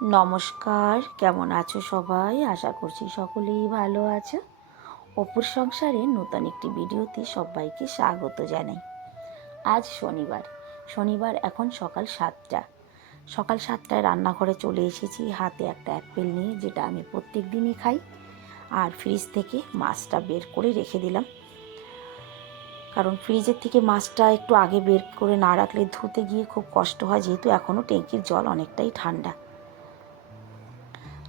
নমস্কার, কেমন আছো সবাই? আশা করছি সকলেই ভালো আছো। অপুর সংসারে নতুন একটি ভিডিওতে সবাইকে স্বাগত জানাই। আজ শনিবার। শনিবার এখন সকাল সাতটা। সকাল সাতটায় রান্নাঘরে চলে এসেছি। হাতে একটা অ্যাপেল নিয়ে, যেটা আমি প্রত্যেক দিনই খাই। আর ফ্রিজ থেকে মাছটা বের করে রেখে দিলাম। কারণ ফ্রিজের থেকে মাছটা একটু আগে বের করে না রাখলে ধুতে গিয়ে খুব কষ্ট হয়, যেহেতু এখনও ট্যাঙ্কির জল অনেকটাই ঠান্ডা।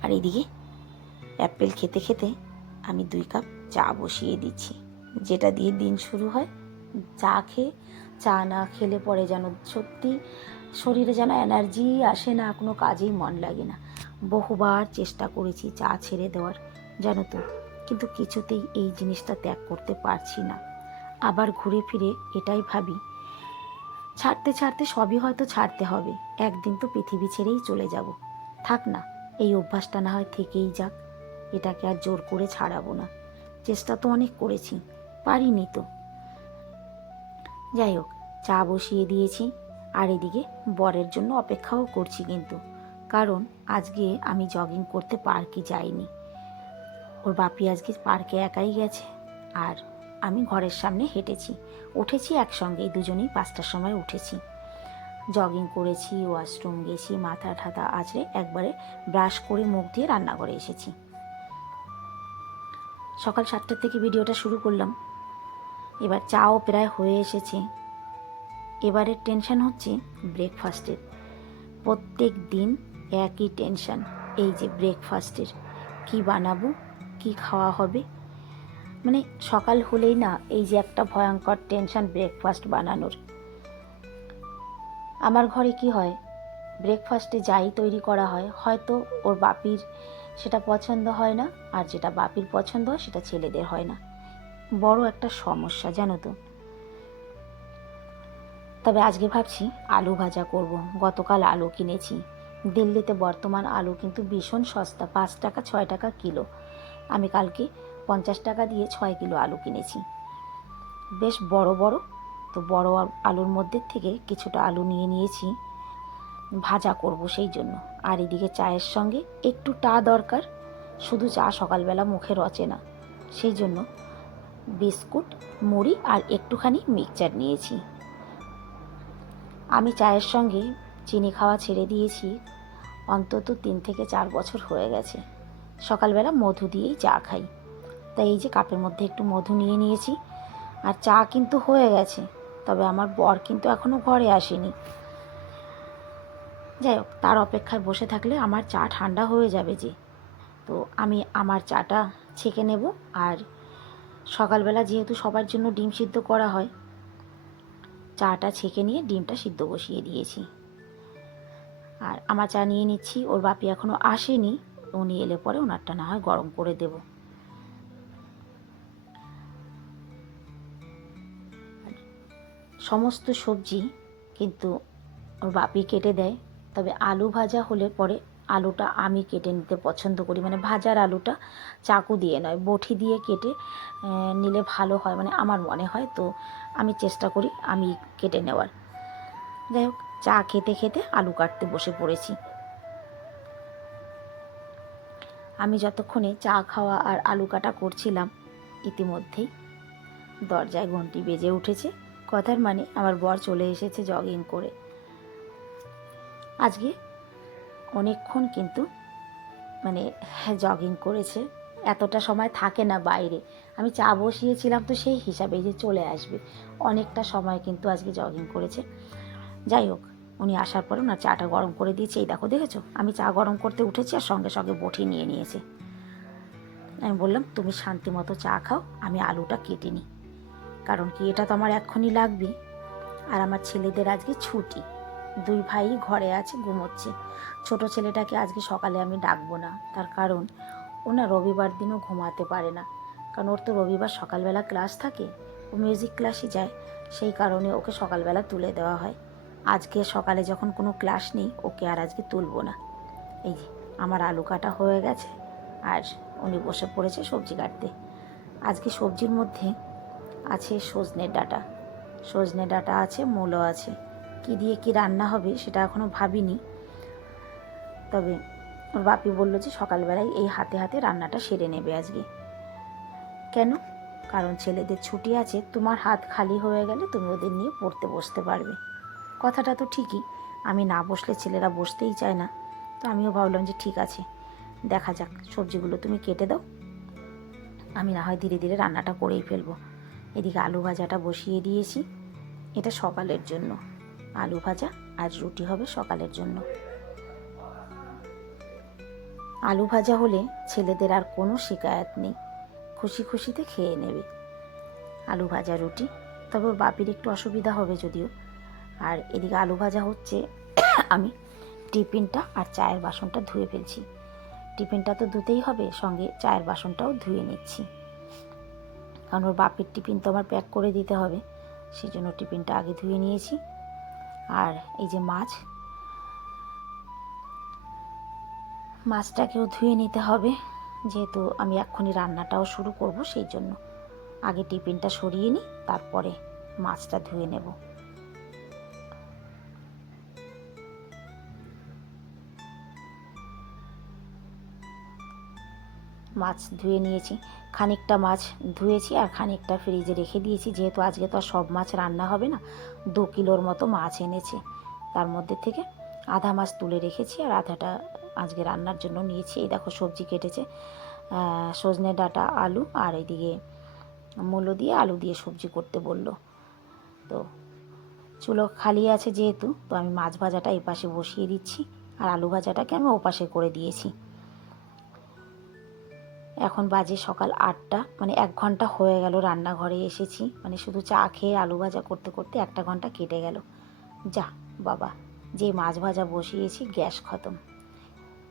আর এদিকে অ্যাপেল খেতে খেতে আমি দুই কাপ চা বসিয়ে দিচ্ছি। যেটা দিয়ে দিন শুরু হয়। চা খেয়ে, চা না খেলে পরে যেন সত্যি শরীরে যেন এনার্জি আসে না, কোনো কাজেই মন লাগে না। বহুবার চেষ্টা করেছি চা ছেড়ে দেওয়ার, জানো তো, কিন্তু কিছুতেই এই জিনিসটা ত্যাগ করতে পারছি না। আবার ঘুরে ফিরে এটাই ভাবি, ছাড়তে ছাড়তে সবই হয়তো ছাড়তে হবে। একদিন তো পৃথিবী ছেড়েই চলে যাব। থাক না এই অভ্যাসটা না হয় থেকেই যাক। এটাকে আর জোর করে ছাড়াবো না। চেষ্টা তো অনেক করেছি, পারিনি তো। যাই হোক, চা বসিয়ে দিয়েছি, আর এদিকে বরের জন্য অপেক্ষাও করছি কিন্তু, কারণ আজকে আমি জগিং করতে পার্কে যাইনি। ওর বাপি আজকে পার্কে একাই গেছে, আর আমি ঘরের সামনে হেঁটেছি। উঠেছি একসঙ্গেই দুজনেই পাঁচটার সময় উঠেছি। জগিং করেছি, ওয়াশরুম গেছি, মাথা ঠাথা আছড়ে একবারে ব্রাশ করে মুখ দিয়ে রান্নাঘরে এসেছি। সকাল সাতটার থেকে ভিডিওটা শুরু করলাম। এবার চাও প্রায় হয়ে এসেছে। এবারের টেনশন হচ্ছে ব্রেকফাস্টের। প্রত্যেক দিন একই টেনশন, এই যে ব্রেকফাস্টের। কি বানাবো, কি খাওয়া হবে? মানে সকাল হলেই না, এই যে একটা ভয়ঙ্কর টেনশন ব্রেকফাস্ট বানানোর। আমার ঘরে কি হয়? ব্রেকফাস্টে যাই তৈরি করা হয়, হয়তো ওর বাপির সেটা পছন্দ হয় না, আর যেটা বাপির পছন্দ হয় সেটা ছেলেদের হয় না। বড় একটা সমস্যা, জানো তো। তবে আজকে ভাবছি আলু ভাজা করব। গতকাল আলু কিনেছি। দিল্লিতে বর্তমান আলু কিন্তু ভীষণ সস্তা, পাঁচ টাকা, ছয় টাকা কিলো। আমি কালকে পঞ্চাশ টাকা দিয়ে ছয় কিলো আলু কিনেছি। বেশ বড় বড় তো বড় আলুর মধ্যে থেকে কিছুটা আলু নিয়ে নিয়েছি। ভাজা করব সেই জন্য। আর এদিকে চায়ের সঙ্গে একটু টা দরকার। শুধু চা সকালবেলা মুখে রচে না। সেই জন্য বিস্কুট, মুড়ি আর একটুখানি মিক্সচার নিয়েছি। আমি চায়ের সঙ্গে চিনি খাওয়া ছেড়ে দিয়েছি। অন্তত তিন থেকে চার বছর হয়ে গেছে। সকালবেলা মধু দিয়েই চা খাই। তাই এই যে কাপের মধ্যে একটু মধু নিয়ে নিয়েছি। আর চা কিন্তু হয়ে গেছে। তবে আমার বর কিন্তু এখনও ঘরে আসেনি। যাই হোক, তার অপেক্ষায় বসে থাকলে আমার চা ঠান্ডা হয়ে যাবে যে। তো আমি আমার চাটা ছেঁকে নেব আর সকালবেলা যেহেতু সবার জন্য ডিম সিদ্ধ করা হয়, চাটা ছেঁকে নিয়ে ডিমটা সিদ্ধ বসিয়ে দিয়েছি। আর আমার চা নিয়ে নিচ্ছি, ওর বাপি এখনও আসেনি, উনি এলে পরে ওনারটা না হয় গরম করে দেব। সমস্ত সবজি কিন্তু ওর বাপি কেটে দেয়। তবে আলু ভাজা হলে পরে আলুটা আমি কেটে নিতে পছন্দ করি। মানে ভাজার আলুটা চাকু দিয়ে নয়, বটি দিয়ে কেটে নিলে ভালো হয় মানে আমার মনে হয়। তো আমি চেষ্টা করি আমি কেটে নেওয়ার। যাই হোক, চা খেতে খেতে আলু কাটতে বসে পড়েছি। আমি যতক্ষণে চা খাওয়া আর আলু কাটা করছিলাম, ইতিমধ্যেই দরজায় ঘন্টি বেজে উঠেছে। কথার মানে আমার বর চলে এসেছে জগিং করে। আজকে অনেকক্ষণ কিন্তু মানে জগিং করেছে। এতটা সময় থাকে না বাইরে। আমি চা বসিয়েছিলাম তো সেই হিসাবে যে চলে আসবে। অনেকটা সময় কিন্তু আজকে জগিং করেছে। যাই হোক, উনি আসার পরে ওনার চাটা গরম করে দিয়েছে। এই দেখো, দেখেছ? আমি চা গরম করতে উঠেছি আর সঙ্গে সঙ্গে বটি নিয়ে নিয়েছে। আমি বললাম, তুমি শান্তি মতো চা খাও, আমি আলুটা কেটে নিই। কারণ কি এটা তো আমার এক্ষুনি লাগবে। আর আমার ছেলেদের আজকে ছুটি। দুই ভাই ঘরে আছে, ঘুমোচ্ছে। ছোট ছেলেটাকে আজকে সকালে আমি ডাকবো না। তার কারণ, ও না রবিবার দিনও ঘুমাতে পারে না। কারণ ওর তো রবিবার সকালবেলা ক্লাস থাকে। ও মিউজিক ক্লাসে যায়। সেই কারণে ওকে সকালবেলা তুলে দেওয়া হয়। আজকে সকালে যখন কোনো ক্লাস নেই, ওকে আর আজকে তুলবো না। এই যে, আমার আলু কাটা হয়ে গেছে। আর উনি বসে পড়েছে সবজি কাটতে। আজকে সবজির মধ্যে আছে সজনের ডাটা। সজনে ডাটা আছে মূলো আছে। কি দিয়ে কি রান্না হবে সেটা এখনও ভাবিনি। তবে ওর বাপি বলল যে সকালবেলায় এই হাতে হাতে রান্নাটা সেরে নেবে আজকে। কেন? কারণ ছেলেদের ছুটি আছে, তোমার হাত খালি হয়ে গেলে তুমি ওদের নিয়ে পড়তে বসতে পারবে। কথাটা তো ঠিকই, আমি না বসলে ছেলেরা বসতেই চায় না। তো আমিও ভাবলাম যে ঠিক আছে, দেখা যাক সবজিগুলো তুমি কেটে দাও। আমি না হয় ধীরে ধীরে রান্নাটা করেই ফেলব। এদিকে আলু ভাজাটা বসিয়ে দিয়েছি। এটা সকালের জন্য। আলু ভাজা আর রুটি হবে সকালের জন্য। আলু ভাজা হলে ছেলেদের আর কোনো শিকায়ত নেই। খুশি খুশিতে খেয়ে নেবে। আলু ভাজা, রুটি, তবে বাপির একটু অসুবিধা হবে যদিও। আর এদিকে আলু ভাজা হচ্ছে, আমি টিফিনটা আর চায়ের বাসনটা ধুয়ে ফেলছি। টিফিনটা তো ধুতেই হবে, সঙ্গে চায়ের বাসনটাও ধুয়ে নিচ্ছি। কারণ ওর বাপের টিফিন তো আমার প্যাক করে দিতে হবে সেই জন্য টিফিনটা আগে ধুয়ে নিয়েছি। আর এই যে মাছ, মাছটাকেও ধুয়ে নিতে হবে, যেহেতু আমি এক্ষুনি রান্নাটাও শুরু করব, সেই জন্য আগে টিফিনটা সরিয়ে নিই, তারপরে মাছটা ধুয়ে নেব। মাছ ধুয়ে নিয়েছি। খানিকটা মাছ ধুয়েছি আর খানিকটা ফ্রিজে রেখে দিয়েছি। যেহেতু আজকে তো আর সব মাছ রান্না হবে না, দু কিলোর মতো মাছ এনেছে। তার মধ্যে থেকে আধা মাছ তুলে রেখেছি আর আধাটা আজকে রান্নার জন্য নিয়েছি। এই দেখো সবজি কেটেছে সজনে ডাঁটা, আলু আর এদিকে মূলো দিয়ে আলু দিয়ে সবজি করতে বলল। তো চুলো খালি আছে যেহেতু, তো আমি মাছ ভাজাটা এই পাশে বসিয়ে দিচ্ছি আর আলু ভাজাটাকে আমি ওপাশে করে দিয়েছি। এখন বাজে সকাল আটটা মানে এক ঘণ্টা হয়ে গেল রান্নাঘরে এসেছি। মানে শুধু চা খেয়ে আলু ভাজা করতে করতে একটা ঘণ্টা কেটে গেল। যা, বাবা, যে মাছ ভাজা বসিয়েছি, গ্যাস খতম।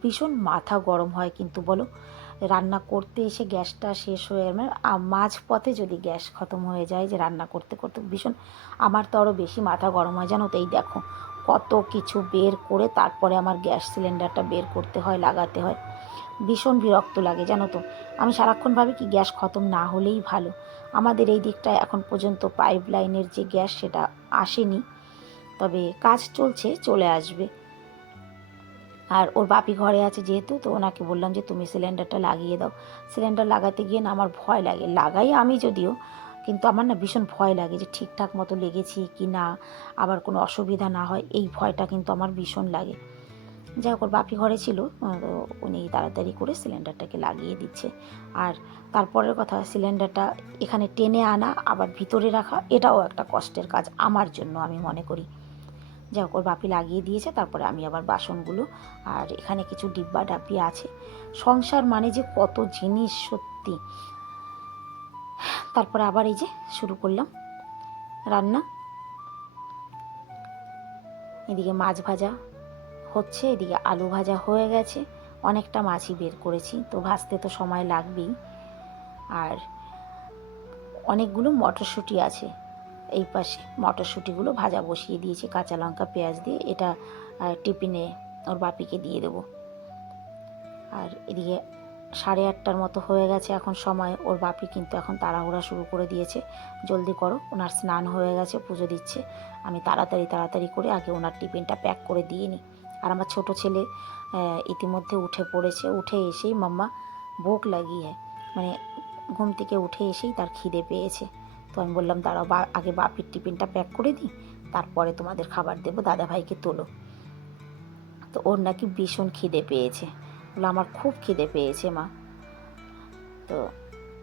ভীষণ মাথা গরম হয় কিন্তু বলো, রান্না করতে এসে গ্যাসটা শেষ হয়ে মানে মাঝ পথে যদি গ্যাস খতম হয়ে যায় যে রান্না করতে করতে, ভীষণ আমার তো আরও বেশি মাথা গরম হয় জানো তো, এই দেখো। কত কিছু বের করে তারপরে আমার গ্যাস সিলিন্ডারটা বের করতে হয়, লাগাতে হয়। ভীষণ বিরক্ত লাগে, জানো তো। আমি সারাক্ষণ ভাবি কি গ্যাস খতম না হলেই ভালো। আমাদের এই দিকটায় এখন পর্যন্ত পাইপ লাইনের যে গ্যাস সেটা আসেনি। তবে কাজ চলছে, চলে আসবে। আর ওর বাপি ঘরে আছে যেহেতু, তো ওনাকে বললাম যে তুমি সিলিন্ডারটা লাগিয়ে দাও। সিলিন্ডার লাগাতে গিয়ে না আমার ভয় লাগে। লাগাই আমি যদিও কিন্তু আমার না ভীষণ ভয় লাগে যে ঠিকঠাক মতো লেগেছি কি না, আবার কোনো অসুবিধা না হয়, এই ভয়টা কিন্তু আমার ভীষণ লাগে। যাই হোক বাপি ঘরে ছিল উনি তাড়াতাড়ি করে সিলিন্ডারটাকে লাগিয়ে দিচ্ছে। আর তারপরের কথা, সিলিন্ডারটা এখানে টেনে আনা, আবার ভিতরে রাখা, এটাও একটা কষ্টের কাজ আমার জন্য আমি মনে করি। যাই হোক বাপি লাগিয়ে দিয়েছে, তারপরে আমি আবার বাসনগুলো আর এখানে কিছু ডিব্বা ডাব্বি আছে। সংসার মানে যে কত জিনিস সত্যি। তারপরে আবার এই যে শুরু করলাম। রান্না। এদিকে মাছ ভাজা হচ্ছে, এদিকে আলু ভাজা হয়ে গেছে। অনেকটা মাছই বের করেছি, তো ভাজতে তো সময় লাগবেই। আর অনেকগুলো মটরশুঁটি আছে। এই পাশে মটরশুঁটিগুলো ভাজা বসিয়ে দিয়েছি, কাঁচা লঙ্কা, পেঁয়াজ দিয়ে। এটা টিফিনে ওর বাপিকে দিয়ে দেবো। আর এদিকে সাড়ে আটটার মতো হয়ে গেছে এখন সময়। ওর বাপি কিন্তু এখন তাড়াহুড়া শুরু করে দিয়েছে। জলদি করো, ওনার স্নান হয়ে গেছে, পুজো দিচ্ছে। আমি তাড়াতাড়ি তাড়াতাড়ি করে আগে ওনার টিফিনটা প্যাক করে দিয়ে নিই। আর আমার ছোট ছেলে ইতিমধ্যে উঠে পড়েছে। উঠে এসেই মাম্মা ভোগ লাগিয়ে মানে ঘুম থেকে উঠে এসেই তার খিদে পেয়েছে। তো আমি বললাম, দাঁড়াও, বা, আগে বাপির টিফিনটা প্যাক করে দিই, তারপরে তোমাদের খাবার দেবো দাদা ভাইকে তোলো। তো ওর নাকি ভীষণ খিদে পেয়েছে। বলে আমার খুব খিদে পেয়েছে, মা। তো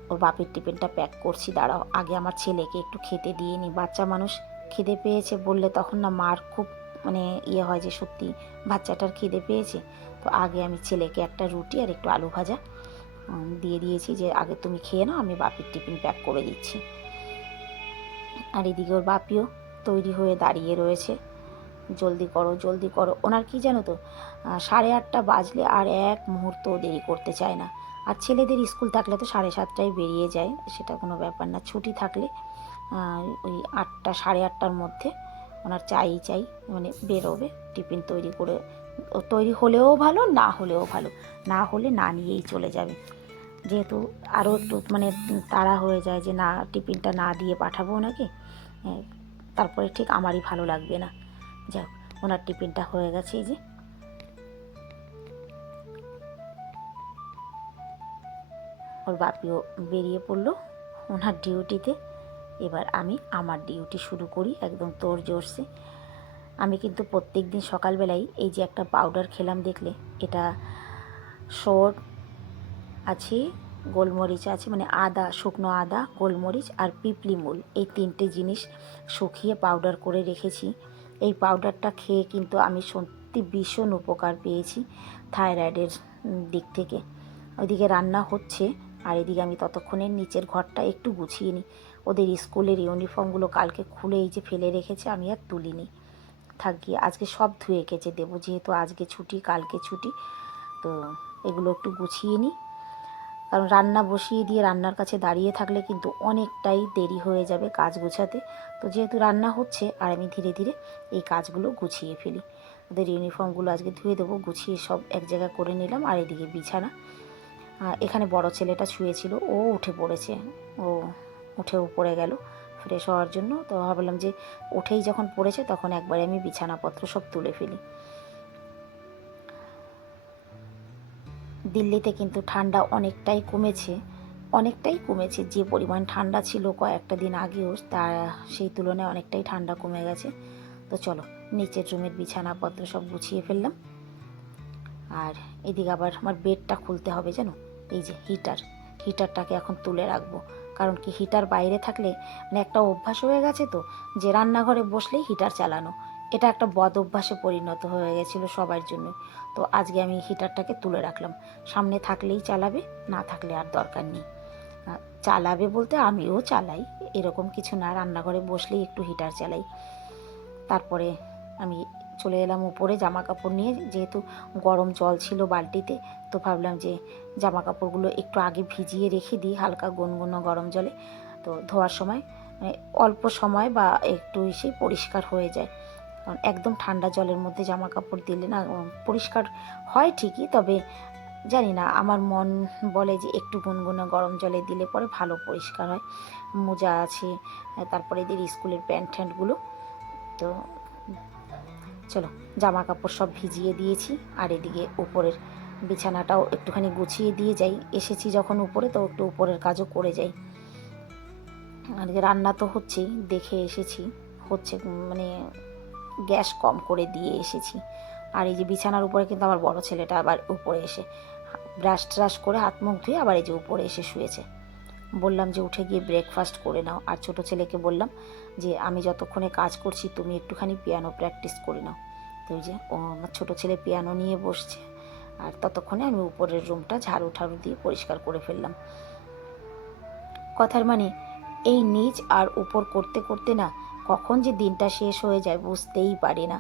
ওর বাপির টিফিনটা প্যাক করছি, দাঁড়াও। আগে আমার ছেলেকে একটু খেতে দিয়ে নি। বাচ্চা মানুষ খিদে পেয়েছে বললে তখন না মার খুব মানে ইয়ে হয় যে সত্যি বাচ্চাটার খিদে পেয়েছে। তো আগে আমি ছেলেকে একটা রুটি আর একটু আলু ভাজা দিয়ে দিয়েছি যে আগে তুমি খেয়ে নাও, আমি বাপির টিফিন প্যাক করে দিচ্ছি। আর এদিকে ওর বাপিও তৈরি হয়ে দাঁড়িয়ে রয়েছে। জলদি করো জলদি করো। ওনার কি জানো তো সাড়ে আটটা বাজলে আর এক মুহূর্ত দেরি করতে চায় না। আর ছেলেদের স্কুল থাকলে তো সাড়ে সাতটায় বেরিয়ে যায়, সেটা কোনো ব্যাপার না। ছুটি থাকলে ওই আটটা, সাড়ে আটটার মধ্যে ওনার চাই চাই মানে বেরোবে, টিফিন তৈরি করে তৈরি হলেও ভালো, না হলেও ভালো। না হলে না নিয়েই চলে যাবে। যেহেতু আরও একটু মানে তাড়া হয়ে যায় যে না, টিফিনটা না দিয়ে পাঠাবো ওনাকে তারপরে ঠিক আমারই ভালো লাগবে না। যাক ওনার টিফিনটা হয়ে গেছে, এই যে। ওর বাপিও বেরিয়ে পড়ল ওনার ডিউটিতে। এবার আমি আমার ডিউটি শুরু করি, একদম তোর জোরসে। আমি কিন্তু প্রত্যেক দিন সকালবেলায় এই যে একটা পাউডার খেলাম দেখলে, এটা শোর আছে, গোলমরিচ আছে মানে আদা, শুকনো আদা, গোলমরিচ আর পিপলি মূল, এই তিনটে জিনিস শুকিয়ে পাউডার করে রেখেছি। এই পাউডারটা খেয়ে কিন্তু আমি সত্যি ভীষণ উপকার পেয়েছি থাইরয়েডের দিক থেকে। ওইদিকে রান্না হচ্ছে, আর এদিকে আমি ততক্ষণে নিচের ঘরটা একটু গুছিয়ে নিই। ওদের স্কুলের ইউনিফর্মগুলো কালকে খুলে এই যে ফেলে রেখেছে, আমি আর তুলিনি। থাক গিয়ে, আজকে সব ধুয়ে কেচে দেবো, যেহেতু আজকে ছুটি, কালকে ছুটি। তো এগুলো একটু গুছিয়ে নিই কারণ রান্না বসিয়ে দিয়ে রান্নার কাছে দাঁড়িয়ে থাকলে কিন্তু অনেকটাই দেরি হয়ে যাবে কাজ গোছাতে। তো যেহেতু রান্না হচ্ছে, আর আমি ধীরে ধীরে এই কাজগুলো গুছিয়ে ফেলি। ওদের ইউনিফর্মগুলো আজকে ধুয়ে দেবো, গুছিয়ে সব এক জায়গা করে নিলাম, আর এদিকে বিছানা। এখানে বড় ছেলেটা শুয়েছিল, ও উঠে পড়েছে। ও উঠেও পড়ে গেল ফ্রেশ হওয়ার জন্য। তো ভাবলাম যে উঠেই যখন পড়েছে, তখন একবারে আমি বিছানাপত্র সব তুলে ফেলি। দিল্লিতে কিন্তু ঠান্ডা অনেকটাই কমেছে অনেকটাই কমেছে। যে পরিমাণ ঠান্ডা ছিল কয়েকটা দিন আগেও তা সেই তুলনায় অনেকটাই ঠান্ডা কমে গেছে। তো চলো, নিচের রুমের বিছানাপত্র সব গুছিয়ে ফেললাম। আর এদিকে আবার আমার বেডটা খুলতে হবে জানো? এই যে হিটার, হিটারটাকে এখন তুলে রাখব। কারণ কি, হিটার বাইরে থাকলে মানে একটা অভ্যাস হয়ে গেছে তো, যে রান্নাঘরে বসলেই হিটার চালানো। এটা একটা বদ অভ্যাসে পরিণত হয়ে গেছিল সবার জন্য। তো আজকে আমি হিটারটাকে তুলে রাখলাম। সামনে থাকলেই চালাবে, না থাকলে আর দরকার নেই। চালাবে বলতে আমিও চালাই, এরকম কিছু না। রান্নাঘরে বসলেই একটু হিটার চালাই। তারপরে আমি চলে এলাম উপরে জামা কাপড় নিয়ে। যেহেতু গরম জল ছিল বালতিতে, তো ভাবলাম যে জামা কাপড়গুলো একটু আগে ভিজিয়ে রেখে দিই হালকা গুনগুনো গরম জলে। তো ধোয়ার সময় মানে অল্প সময় বা একটু এসে পরিষ্কার হয়ে যায়। কারণ একদম ঠান্ডা জলের মধ্যে জামা কাপড় দিলে না পরিষ্কার হয় ঠিকই, তবে জানি না, আমার মন বলে যে একটু গুনগুনো গরম জলে দিলে পরে ভালো পরিষ্কার হয়। মোজা আছে তারপরে এদের স্কুলের প্যান্ট ট্যান্টগুলো তো চলো জামা কাপড় সব ভিজিয়ে দিয়েছি, আর এদিকে উপরের বিছানাটাও একটুখানি গুছিয়ে দিয়ে যাই। এসেছি যখন উপরে, তো একটু উপরের কাজও করে যাই। আর রান্না তো হচ্ছেই, দেখে এসেছি। হচ্ছে মানে গ্যাস কম করে দিয়ে এসেছি। আর এই যে বিছানার উপরে কিন্তু আমার বড় ছেলেটা আবার উপরে এসে ব্রাশ ট্রাশ করে হাত মুখ ধুয়ে আবার এই যে উপরে এসে শুয়েছে। বললাম যে উঠে গিয়ে ব্রেকফাস্ট করে নাও। আর ছোট ছেলেকে বললাম যে, আমি যতক্ষণে কাজ করছি তুমি একটুখানি পিয়ানো প্র্যাকটিস করে নাও। তো যে ও আমার ছোটো ছেলে পিয়ানো নিয়ে বসছে। আর ততক্ষণে আমি উপরের রুমটা ঝাড়ু ঠাড়ু দিয়ে পরিষ্কার করে ফেললাম। কথার মানে এই নিচ আর উপর করতে করতে না কখন যে দিনটা শেষ হয়ে যায় বুঝতেই পারি না।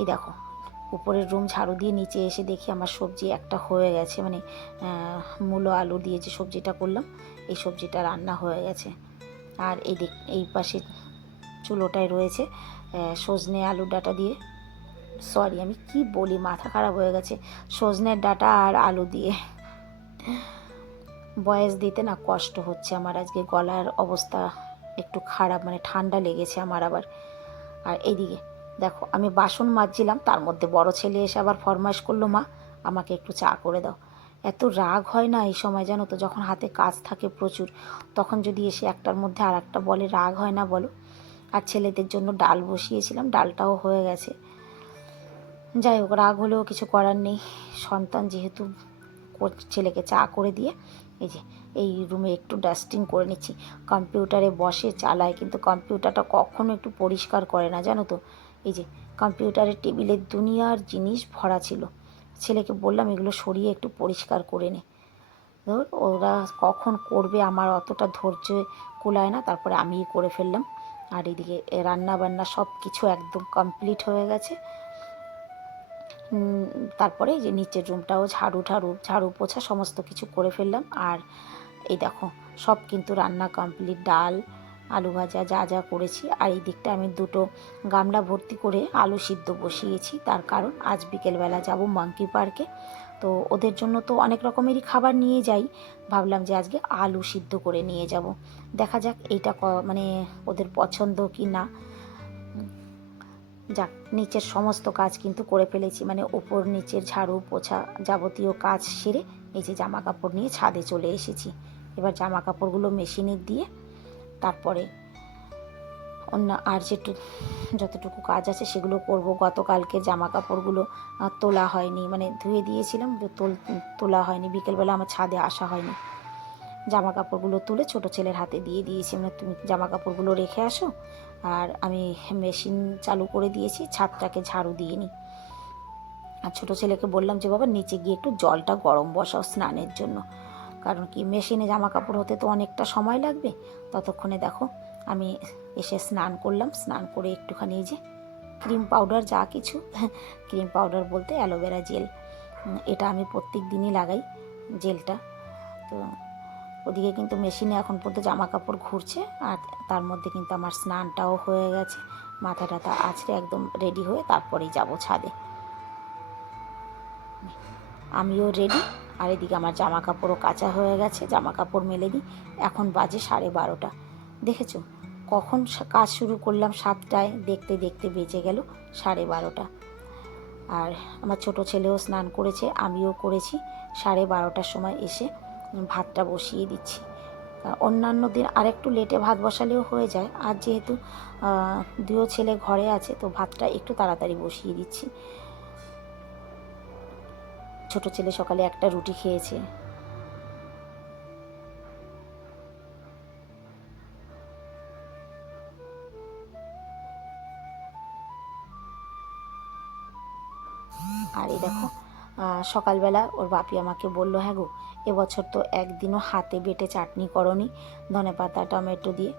এই দেখো, উপরের রুম ঝাড়ু দিয়ে নিচে এসে দেখি আমার সবজি একটা হয়ে গেছে। মানে মূলো আলু দিয়ে যে সবজিটা করলাম, এই সবজিটা রান্না হয়ে গেছে। আর এই দিক এই পাশে চুলোটায় রয়েছে সজনে আলু ডাটা দিয়ে। সরি আমি কি বলি, মাথা খারাপ হয়ে গেছে। সজনের ডাটা আর আলু দিয়ে। বয়স দিতে না কষ্ট হচ্ছে আমার আজকে গলার অবস্থা। একটু খারাপ মানে ঠান্ডা লেগেছে আমার আবার। আর এদিকে, দেখো, আমি বাসন মাজছিলাম, তার মধ্যে বড় ছেলে এসে আবার ফরমাইশ করল, মা, আমাকে একটু চা করে দাও। এত রাগ হয় না এই সময়, জানো তো? যখন হাতে কাজ থাকে প্রচুর, তখন যদি এসে একটার মধ্যে আর একটা বলে, রাগ হয় না বলো? আর ছেলেদের জন্য ডাল বসিয়েছিলাম, ডালটাও হয়ে গেছে। যাই হোক, রাগ হলেও কিছু করার নেই। সন্তান যেহেতু ছেলেকে চা করে দিয়ে, এই যে এই রুমে একটু ডাস্টিং করে নিচ্ছি। কম্পিউটারে বসে চালায়, কিন্তু কম্পিউটারটা কখনো একটু পরিষ্কার করে না, জানো তো? এই যে কম্পিউটারের টেবিলের দুনিয়ার জিনিস ভরা ছিল। ছেলেকে বললাম, এগুলো সরিয়ে একটু পরিষ্কার করে নে। ধর, ওরা কখন করবে আমার অতটা ধৈর্য কুলায় না, তারপরে আমিই করে ফেললাম। আর এদিকে রান্না বান্না সব কিছু একদম কমপ্লিট হয়ে গেছে। তারপরে যে নিচের রুমটাও ঝাড়ু ঠাড়ু ঝাড়ু পোছা সমস্ত কিছু করে ফেললাম। আর এই দেখো, সব কিন্তু রান্না কমপ্লিট ডাল, আলু ভাজা যা যা করেছি। আর এই দিকটা আমি দুটো গামলা ভর্তি করে আলু সিদ্ধ বসিয়েছি। তার কারণ আজ বিকেলবেলা যাব মাঙ্কি পার্কে। তো ওদের জন্য তো অনেক রকমেরই খাবার নিয়ে যাই। ভাবলাম যে আজকে আলু সিদ্ধ করে নিয়ে যাব। দেখা যাক এইটা মানে ওদের পছন্দ কি না। যাক, নিচের সমস্ত কাজ কিন্তু করে ফেলেছি। মানে ওপর নিচের ঝাড়ু, পোছা যাবতীয় কাজ সেরে এই যে জামা কাপড় নিয়ে ছাদে চলে এসেছি। এবার জামা কাপড়গুলো মেশিনে দিয়ে তারপরে অন্য আর যেটু, যতটুকু কাজ আছে সেগুলো করব। গতকালকে জামা কাপড়গুলো তোলা হয়নি। মানে ধুয়ে দিয়েছিলাম তোল- তোলা হয়নি। বিকেলবেলা আমার ছাদে আসা হয়নি। জামা কাপড়গুলো তুলে ছোট ছেলের হাতে দিয়ে দিয়েছি। মানে তুমি জামা কাপড়গুলো রেখে আসো, আর আমি মেশিন চালু করে দিয়েছি, ছাদটাকে ঝাড়ু দিয়ে নিই আর ছোটো ছেলেকে বললাম যে, বাবা, নিচে গিয়ে একটু জলটা গরম বসাও স্নানের জন্য। কারণ কি মেশিনে জামা কাপড় হতে তো অনেকটা সময় লাগবে। ততক্ষণে দেখো, আমি এসে স্নান করলাম, স্নান করে একটুখানি এই যে ক্রিম পাউডার যা কিছু, ক্রিম পাউডার বলতে অ্যালোভেরা জেল এটা আমি প্রত্যেক দিনই লাগাই জেলটা। তো ওদিকে কিন্তু মেশিনে এখন পর্যন্ত জামা কাপড় ঘুরছে, আর তার মধ্যে কিন্তু আমার স্নানটাও হয়ে গেছে। মাথা টাথা আছড়ে একদম রেডি হয়ে তারপরেই যাব ছাদে। আমিও রেডি আর এদিকে আমার জামা কাপড়ও কাঁচা হয়ে গেছে জামা কাপড় মেলে দিই। এখন বাজে সাড়ে বারোটা। দেখেছ? কখন কাজ শুরু করলাম সাতটায়, দেখতে দেখতে বেজে গেল সাড়ে বারোটা। আর আমার ছোট ছেলেও স্নান করেছে, আমিও করেছি। সাড়ে বারোটার সময় এসে ভাতটা বসিয়ে দিচ্ছি। অন্যান্য দিন আরেকটু লেটে ভাত বসালেও হয়ে যায়। আর যেহেতু দুও ছেলে ঘরে আছে, তো ভাতটা একটু তাড়াতাড়ি বসিয়ে দিচ্ছি। ছোট ছেলে সকালে একটা রুটি খেয়েছে। আর এই দেখো সকালবেলা ওর বাপি আমাকে বলল হ্যাঁ গো, এবছর তো একদিনও হাতে বেটে চাটনি করনি, ধনে পাতা, টমেটো দিয়ে।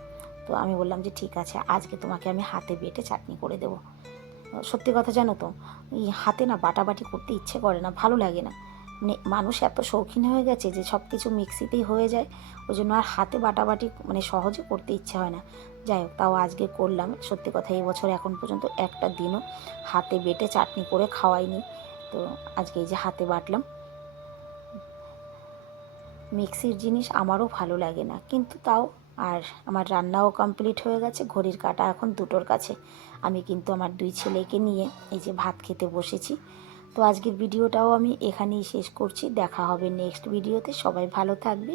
তো আমি বললাম যে, ঠিক আছে, আজকে তোমাকে আমি হাতে বেটে চাটনি করে দেবো। সত্যি কথা জানো তো হাতে না বাটাবাটি করতে ইচ্ছে করে না, ভালো লাগে না। মানে মানুষ এত শৌখিন হয়ে গেছে যে সব কিছু মিক্সিতেই হয়ে যায়, ওই জন্য আর হাতে বাটাবাটি মানে সহজে করতে ইচ্ছে হয় না। যাই হোক, তাও আজকে করলাম। সত্যি কথা এই বছর এখন পর্যন্ত একটা দিনও হাতে বেটে চাটনি করে খাওয়াইনি। তো আজকে এই যে হাতে বাটলাম। মিক্সির জিনিস আমারও ভালো লাগে না, কিন্তু তাও আর আমার রান্নাও কমপ্লিট হয়ে গেছে, ঘড়ির কাটা এখন দুটোর কাছে। আমি কিন্তু আমার দুই ছেলেকে নিয়ে এই যে ভাত খেতে বসেছি। তো আজকের ভিডিওটাও আমি এখানেই শেষ করছি, দেখা হবে নেক্সট ভিডিওতে। সবাই ভালো থাকবে